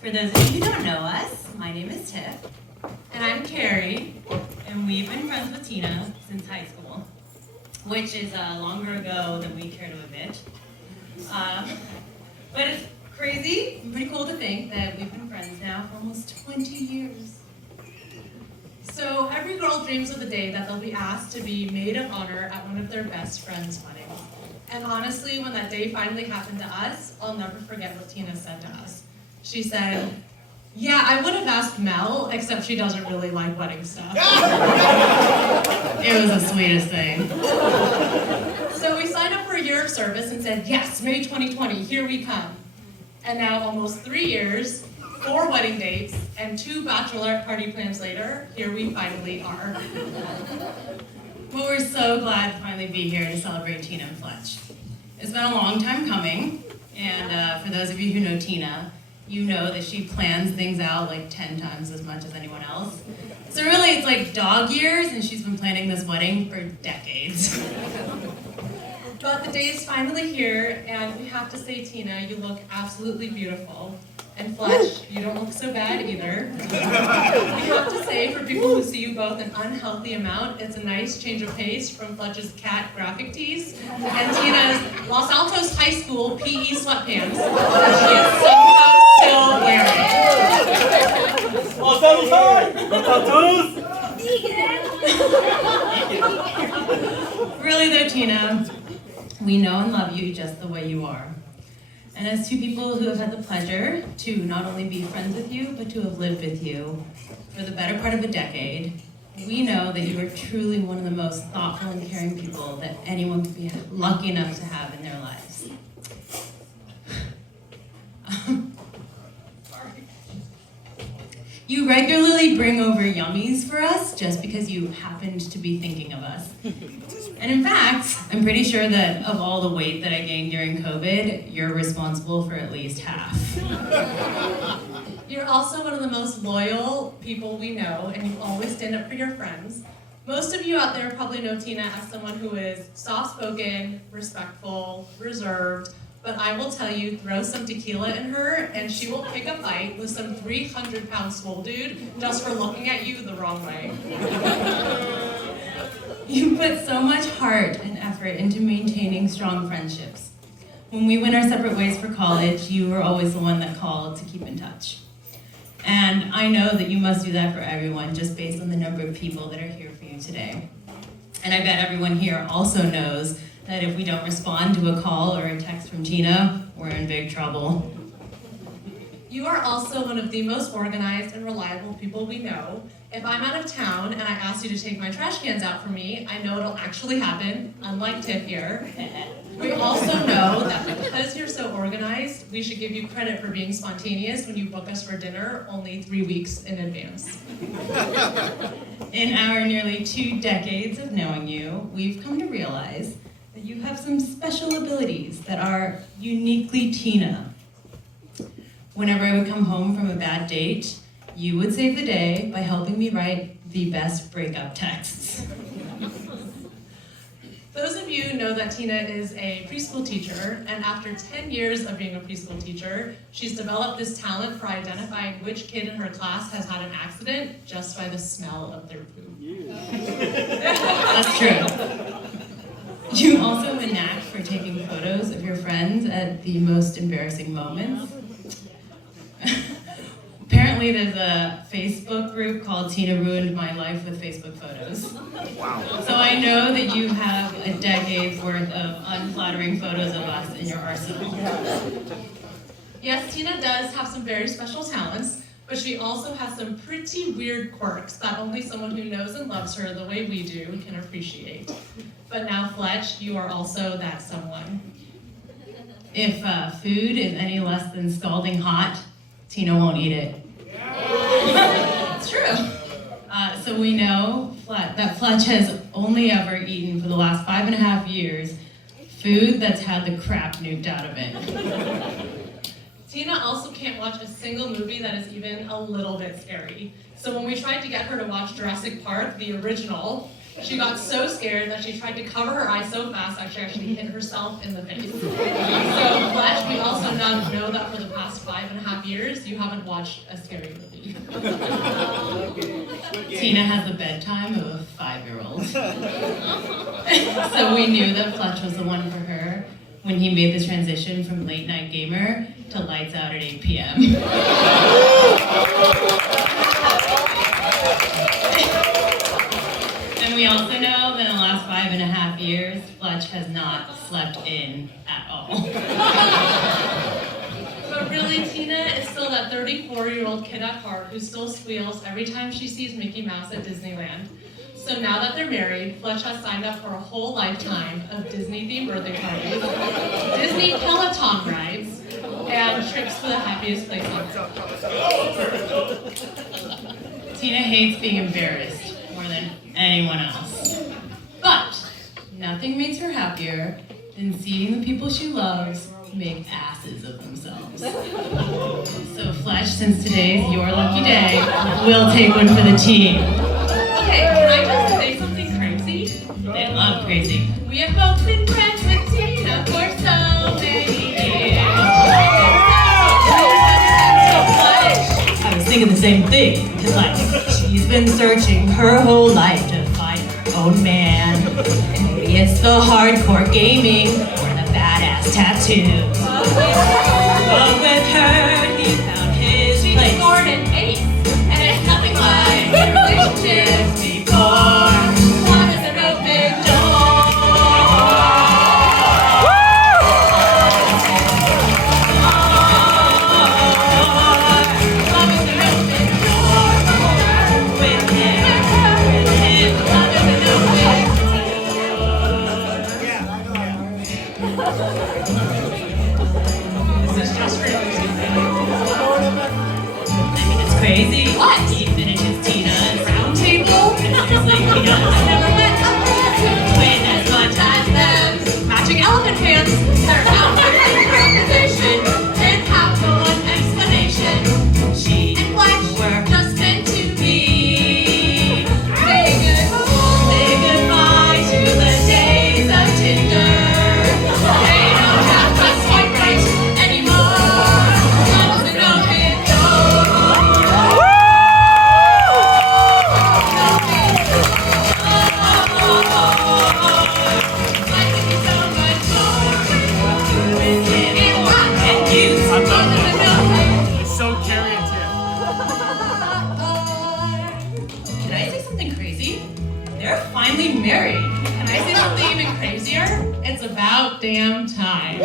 For those of you who don't know us, my name is Tiff. And I'm Carrie, and we've been friends with Tina since high school, which is longer ago than we care to admit. But it's crazy and pretty cool to think that we've been friends now for almost 20 years. So every girl dreams of the day that they'll be asked to be maid of honor at one of their best friend's weddings. And honestly, when that day finally happened to us, I'll never forget what Tina said to us. She said, "Yeah, I would have asked Mel, except she doesn't really like wedding stuff." It was the sweetest thing. So we signed up for a year of service and said, yes, May 2020, here we come. And now almost 3 years, 4 wedding dates, and 2 bachelorette party plans later, here we finally are. But we're so glad to finally be here to celebrate Tina and Fletch. It's been a long time coming, and for those of you who know Tina, you know that she plans things out like 10 times as much as anyone else. So really, it's like dog years, and she's been planning this wedding for decades. But the day is finally here, and we have to say, Tina, you look absolutely beautiful. And Fletch, you don't look so bad either. We have to say, for people who see you both an unhealthy amount, it's a nice change of pace from Fletch's cat graphic tees and Tina's Los Altos High School PE sweatpants that she is somehow still wearing. Los Altos High! Los Altos! Really though, Tina, we know and love you just the way you are. And as two people who have had the pleasure to not only be friends with you, but to have lived with you for the better part of a decade, we know that you are truly one of the most thoughtful and caring people that anyone could be lucky enough to have in their lives. You regularly bring over yummies for us just because you happened to be thinking of us. And in fact, I'm pretty sure that of all the weight that I gained during COVID, you're responsible for at least half. You're also one of the most loyal people we know, and you always stand up for your friends. Most of you out there probably know Tina as someone who is soft-spoken, respectful, reserved, but I will tell you, throw some tequila in her, and she will pick a fight with some 300-pound swole dude just for looking at you the wrong way. You put so much heart and effort into maintaining strong friendships. When we went our separate ways for college, you were always the one that called to keep in touch. And I know that you must do that for everyone just based on the number of people that are here for you today. And I bet everyone here also knows that if we don't respond to a call or a text from Tina, we're in big trouble. You are also one of the most organized and reliable people we know. If I'm out of town and I ask you to take my trash cans out for me, I know it'll actually happen, unlike Tiff here. We also know that because you're so organized, we should give you credit for being spontaneous when you book us for dinner only 3 weeks in advance. In our nearly 2 decades of knowing you, we've come to realize that you have some special abilities that are uniquely Tina. Whenever I would come home from a bad date, you would save the day by helping me write the best breakup texts. Those of you know that Tina is a preschool teacher, and after 10 years of being a preschool teacher, she's developed this talent for identifying which kid in her class has had an accident just by the smell of their poop. Yeah. That's true. You also have a knack for taking photos of your friends at the most embarrassing moments. Apparently there's a Facebook group called Tina Ruined My Life with Facebook Photos. Wow. So I know that you have a decade's worth of unflattering photos of us in your arsenal. Yes, Tina does have some very special talents, but she also has some pretty weird quirks that only someone who knows and loves her the way we do can appreciate. But now, Fletch, you are also that someone. If food is any less than scalding hot, Tina won't eat it. It's true. So we know that Fletch has only ever eaten for the last 5.5 years food that's had the crap nuked out of it. Tina also can't watch a single movie that is even a little bit scary. So when we tried to get her to watch Jurassic Park, the original, She got so scared that she tried to cover her eyes so fast that she actually hit herself in the face. So, Fletch, we also now know that for the past 5.5 years, you haven't watched a scary movie. Tina has a bedtime of a 5-year-old. So we knew that Fletch was the one for her when he made the transition from late night gamer to lights out at 8 p.m. And we also know that in the last 5.5 years, Fletch has not slept in at all. But really, Tina is still that 34-year-old kid at heart who still squeals every time she sees Mickey Mouse at Disneyland. So now that they're married, Fletch has signed up for a whole lifetime of Disney-themed birthday parties, Disney Peloton rides, and trips to the happiest place on earth. Tina hates being embarrassed more than anyone else. But nothing makes her happier than seeing the people she loves make asses of themselves. So Fletch, since today's your lucky day, we'll take one for the team. Okay, can I just say something crazy? They love crazy. We have both been friends with Tina for so many years. I was thinking the same thing, because she's been searching her whole life to find her own man. Maybe it's the hardcore gaming or the badass tattoos. But with her, he found his She's place. scored an 8, and it's nothing like your relationships before. Love is an open door. Love is an open door. With him, Love is an open door. This is just for you. it's crazy. What? He finishes Tina's Round table? seriously, he I does. never met a man who Win as much as them. Matching elephant pants. They're out there in proposition. Can't have no one explanation. She And Fletch were just meant to be. Say goodbye to the days of Tinder. They don't have to swipe right anymore. Love is an open door. Life can be so much more. with him. And what? And you. Love is an open He's so curious here. Can I say something crazy? They're finally married. Can I say something even crazier? It's about damn time.